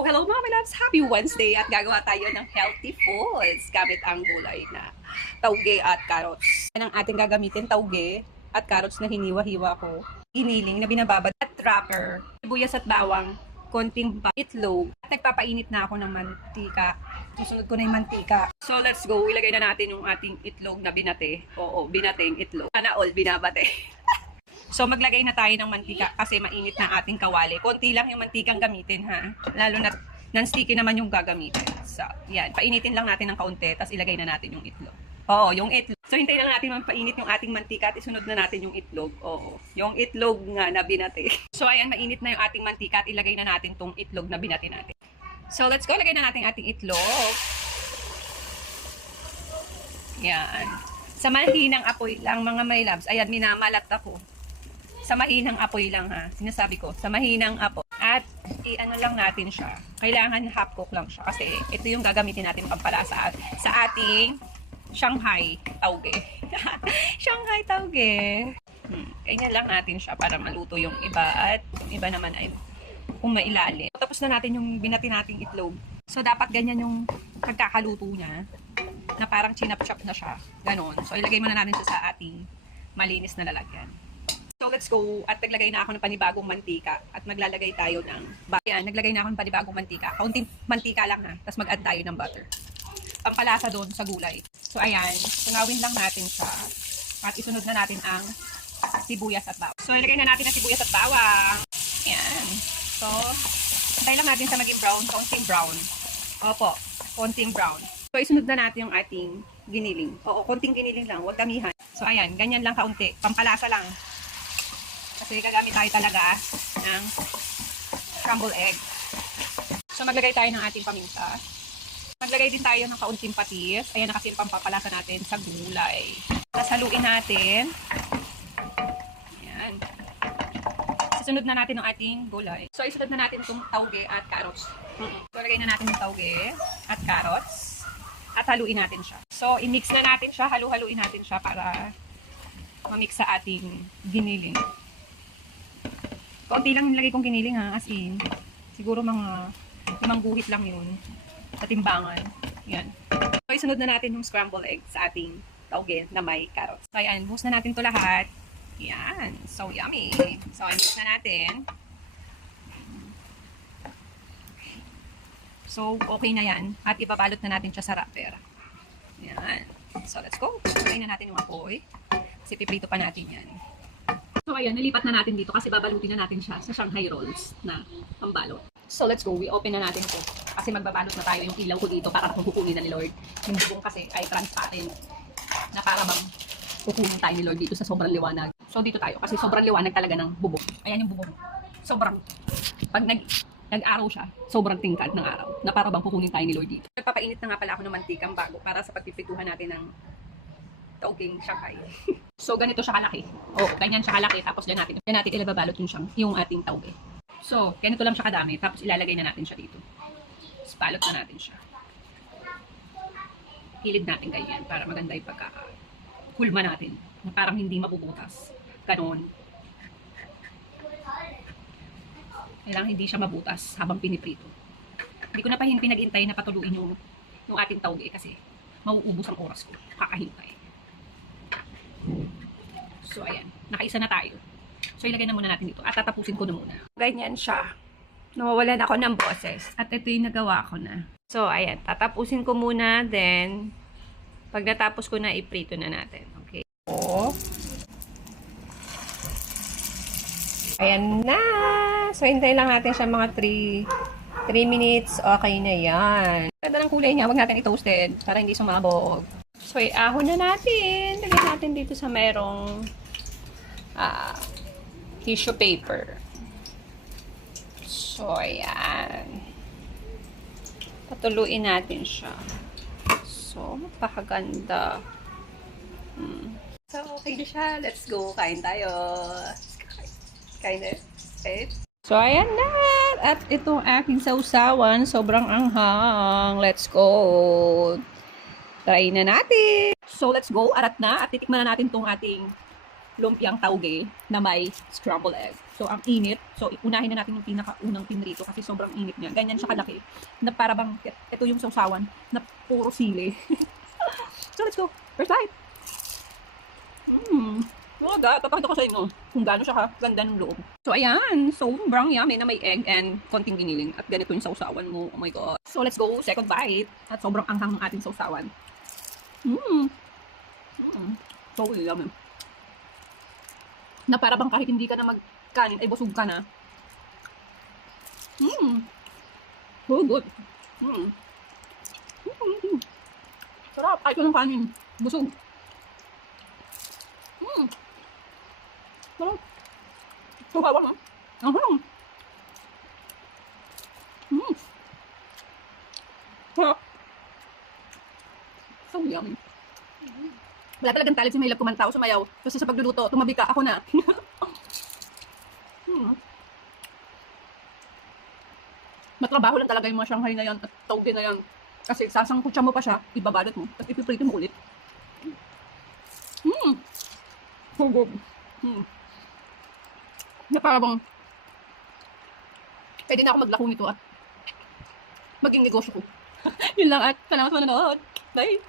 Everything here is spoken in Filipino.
So, hello mga my loves! Happy Wednesday at gagawa tayo ng healthy foods gamit ang gulay na tauge at carrots. Yan ang ating gagamitin, tauge at carrots na hiniwa-hiwa ko. Giniling na binababad at wrapper, sibuyas at bawang, konting itlog. At nagpapainit na ako ng mantika. Susunod ko na yung mantika. So, let's go. Ilagay na natin yung ating itlog na binate. Oo, binateng itlog. Sana all binabate. So, maglagay na tayo ng mantika kasi mainit na ating kawali. Konti lang yung mantikang gamitin, ha? Lalo na non-sticky naman yung gagamitin. So, yan. Painitin lang natin ng kaunti, tapos ilagay na natin yung itlog. Oo, yung itlog. So, hintayin lang natin magpainit yung ating mantika at isunod na natin yung itlog. Oo, yung itlog nga na binati. So, ayan, mainit na yung ating mantika at ilagay na natin tong itlog na binati natin. So, let's go. Lagay na natin ating itlog. Yan. Sa mahinang apoy lang, mga my loves. Ayan, minamalat ako. Sa mahinang apoy lang, ha. Sinasabi ko, sa mahinang apoy. At i-ano lang natin siya. Kailangan half cook lang siya kasi ito yung gagamitin natin pampalasa sa ating Shanghai tauge. Shanghai tauge. Ganyan lang natin siya para maluto yung iba at yung iba naman ay umailalim. Tapos na natin yung binati nating itlog. So dapat ganyan yung pagkakaluto niya na parang chinap-chop na siya. Ganon. So ilagay muna natin siya sa ating malinis na lalagyan. So, let's go. At naglagay na ako ng panibagong mantika. At maglalagay tayo ng ayan, naglagay na ako ng panibagong mantika. Kaunting mantika lang, ha. Tapos mag-add tayo ng butter. Pampalasa doon sa gulay. So, ayan. Tunawin lang natin siya. At isunod na natin ang sibuyas at bawang. So, ilagay na natin ang sibuyas at bawang. Ayan. So, hintay lang natin sa maging brown. Konting brown. Opo. Konting brown. So, isunod na natin yung ating giniling. Oo, konting giniling lang. Huwag damihan. So, ayan. Ganyan lang kaunti. Pampalasa lang. Kasi gagamit tayo talaga ng scrambled egg. So, maglagay tayo ng ating paminta. Maglagay din tayo ng kaunting patis. Ayan na kasi yung pampapalasa natin sa gulay. Tapos haluin natin. Ayan. Susunod na natin ang ating gulay. So, isunod na natin itong tauge at carrots. So, lagay na natin yung tauge at carrots. At haluin natin siya. So, i-mix na natin siya. Halu-haluin natin siya para ma-mix sa ating giniling. Konti lang nilagay kong giniling, ha, as in. Siguro mga 5 guhit lang yun. Sa timbangan. Yan. So, isunod na natin yung scrambled egg sa ating tauge na may carrots. So, ayan. Buhos na natin to lahat. Yan. So, yummy. So, i-mix na natin. So, okay na yan. At ipabalot na natin siya sa wrapper. Yan. So, let's go. Try na natin yung apoy. Kasi piprito pa natin yan. So, ayan, nalipat na natin dito kasi babalutin na natin siya sa Shanghai rolls na pambalot. So, let's go. We open na natin ito. Kasi magbabalot na tayo yung ilaw ko dito para kukunin na ni Lord. Yung bubong kasi ay transparent na para bang kukunin tayo ni Lord dito sa sobrang liwanag. So, dito tayo kasi sobrang liwanag talaga ng bubong. Ayan yung bubong. Sobrang, pag nag-araw siya, sobrang tingkad ng araw na para bang kukunin tayo ni Lord dito. Nagpapainit na nga pala ako ng mantikang bago para sa pagpipituhan natin ng tauging Shanghai. So, ganito siya kalaki. O, ganyan siya kalaki. Tapos, dyan natin ilababalot yung ating tauge. So, ganito lang siya kadami. Tapos, ilalagay na natin siya dito. Tapos, balot na natin siya. Hilid natin ganyan para maganda yung pagkakakulma natin. Na parang hindi mabubutas. Ganon. Kailangan hindi siya mabutas habang piniprito. Hindi ko na pinag-intay na patuluin yung ating tauge kasi mauubos ang oras ko. Kakahintay. So, ayan. Nakaisa na tayo. So, ilagay na muna natin dito. At tatapusin ko na muna. Ganyan siya. Nawawalan ako ng boses. At ito yung nagawa ko na. So, ayan. Tatapusin ko muna. Then, pag natapos ko na, iprito na natin. Okay. So, ayan na. So, hintayin lang natin siya mga 3 minutes. Okay na yan. Ganda ng kulay niya. Huwag natin i-toasted para hindi sumabog. So, ahon na natin. Lagyan natin dito sa merong tissue paper. So, ayan. Patuluin natin siya. So, napakaganda. So, okay na siya. Let's go. Kain tayo. Kain na. Okay. So, ayan na. At itong aking sausawan, sobrang anghang. Let's go. Try na natin. So, let's go. Arat na. At titikman na natin itong ating lumpiang tauge na may scrambled egg. So, ang init. So, unahin na natin yung pinakaunang pinrito kasi sobrang init niya. Ganyan siya kalaki. Na para bang, ito yung sausawan na puro sili. So, let's go. First bite. Papakita ko sa inyo kung gaano siya ganda ng loob. So, ayan. Sobrang yummy na may egg and konting giniling. At ganito yung sausawan mo. Oh my God. So, let's go. Second bite. At sobrang anghang ng ating sausawan. So, yummy. Na para bang kahit hindi ka na magkanin, ay busog ka na. So good. Sarap. Ay, ko ng kanin. Busog. Sarap. Sukawan, ha? Sarap. So yummy. Wala talagang talent si Maylab kumantaw, sumayaw. Kasi sa pagluluto, tumabi ka, ako na. Matrabaho lang talaga yung mga Shanghai na yan at tauge na yan. Kasi sasangkutsa mo pa siya, ibabalot mo, tapos ipiprito mo ulit. So good. Na para bang pwede na ako maglako nito at maging negosyo ko. Yun lang at salamat sa manonood. Bye!